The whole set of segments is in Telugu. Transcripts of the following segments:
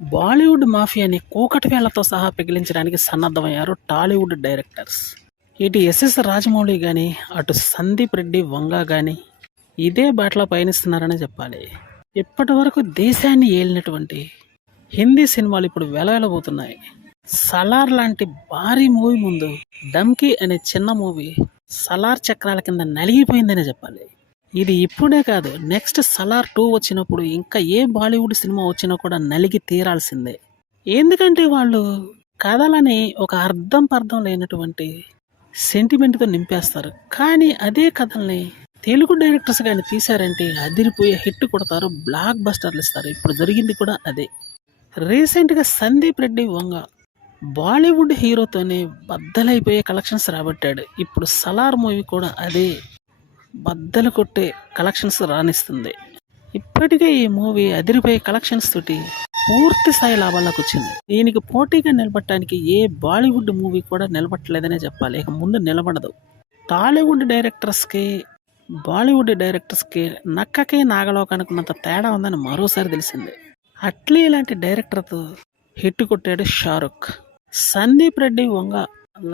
బాలీవుడ్ మాఫియాని కూకటి వేళ్లతో సహా పెకిలించడానికి సన్నద్ధమయ్యారు టాలీవుడ్ డైరెక్టర్స్. ఇటు ఎస్ఎస్ రాజమౌళి కానీ, అటు సందీప్ రెడ్డి వంగ కానీ ఇదే బాటలో పయనిస్తున్నారని చెప్పాలి. ఇప్పటి వరకు దేశాన్ని ఏలినటువంటి హిందీ సినిమాలు ఇప్పుడు వెలవెలబోతున్నాయి. సలార్ లాంటి భారీ మూవీ ముందు డమ్కీ అనే చిన్న మూవీ సలార్ చక్రాల కింద నలిగిపోయిందనే చెప్పాలి. ఇది ఇప్పుడే కాదు, నెక్స్ట్ సలార్ 2 వచ్చినప్పుడు ఇంకా ఏ బాలీవుడ్ సినిమా వచ్చినా కూడా నలిగి తీరాల్సిందే. ఎందుకంటే వాళ్ళు కథలని ఒక పర్థం లేనటువంటి సెంటిమెంట్తో నింపేస్తారు. కానీ అదే కథల్ని తెలుగు డైరెక్టర్స్ కానీ తీశారంటే అదిరిపోయే హిట్ కొడతారు, బ్లాక్ బస్టర్లు ఇస్తారు. ఇప్పుడు జరిగింది కూడా అదే. రీసెంట్గా సందీప్ రెడ్డి వంగ బాలీవుడ్ హీరోతోనే బద్దలైపోయే కలెక్షన్స్ రాబట్టాడు. ఇప్పుడు సలార్ మూవీ కూడా అదే బద్దలు కొట్టే కలెక్షన్స్ రాణిస్తుంది. ఇప్పటికే ఈ మూవీ అదిరిపోయే కలెక్షన్స్ తోటి పూర్తి స్థాయి లాభాల్లోకి వచ్చింది. దీనికి పోటీగా నిలబడటానికి ఏ బాలీవుడ్ మూవీ కూడా నిలబట్టలేదనే చెప్పాలి. ఇక ముందు నిలబడదు. టాలీవుడ్ డైరెక్టర్స్కి బాలీవుడ్ డైరెక్టర్స్కి నక్కకి నాగలోకానికి ఉన్నంత తేడా ఉందని మరోసారి తెలిసింది. అట్లీ ఇలాంటి డైరెక్టర్తో హిట్ కొట్టాడు షారుఖ్. సందీప్ రెడ్డి వంగ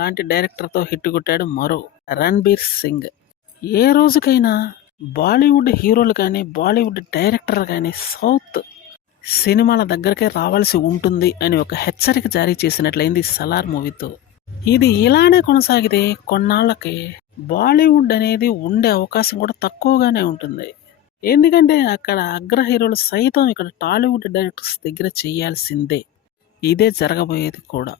లాంటి డైరెక్టర్తో హిట్ కొట్టాడు మరో రణ్బీర్ సింగ్. ఏ రోజుకైనా బాలీవుడ్ హీరోలు కానీ, బాలీవుడ్ డైరెక్టర్ కానీ సౌత్ సినిమాల దగ్గరకే రావాల్సి ఉంటుంది అని ఒక హెచ్చరిక జారీ చేసినట్లయింది సలార్ మూవీతో. ఇది ఇలానే కొనసాగితే కొన్నాళ్ళకి బాలీవుడ్ అనేది ఉండే అవకాశం కూడా తక్కువగానే ఉంటుంది. ఎందుకంటే అక్కడ అగ్ర హీరోలు సైతం ఇక్కడ టాలీవుడ్ డైరెక్టర్స్ దగ్గర చేయాల్సిందే. ఇదే జరగబోయేది కూడా.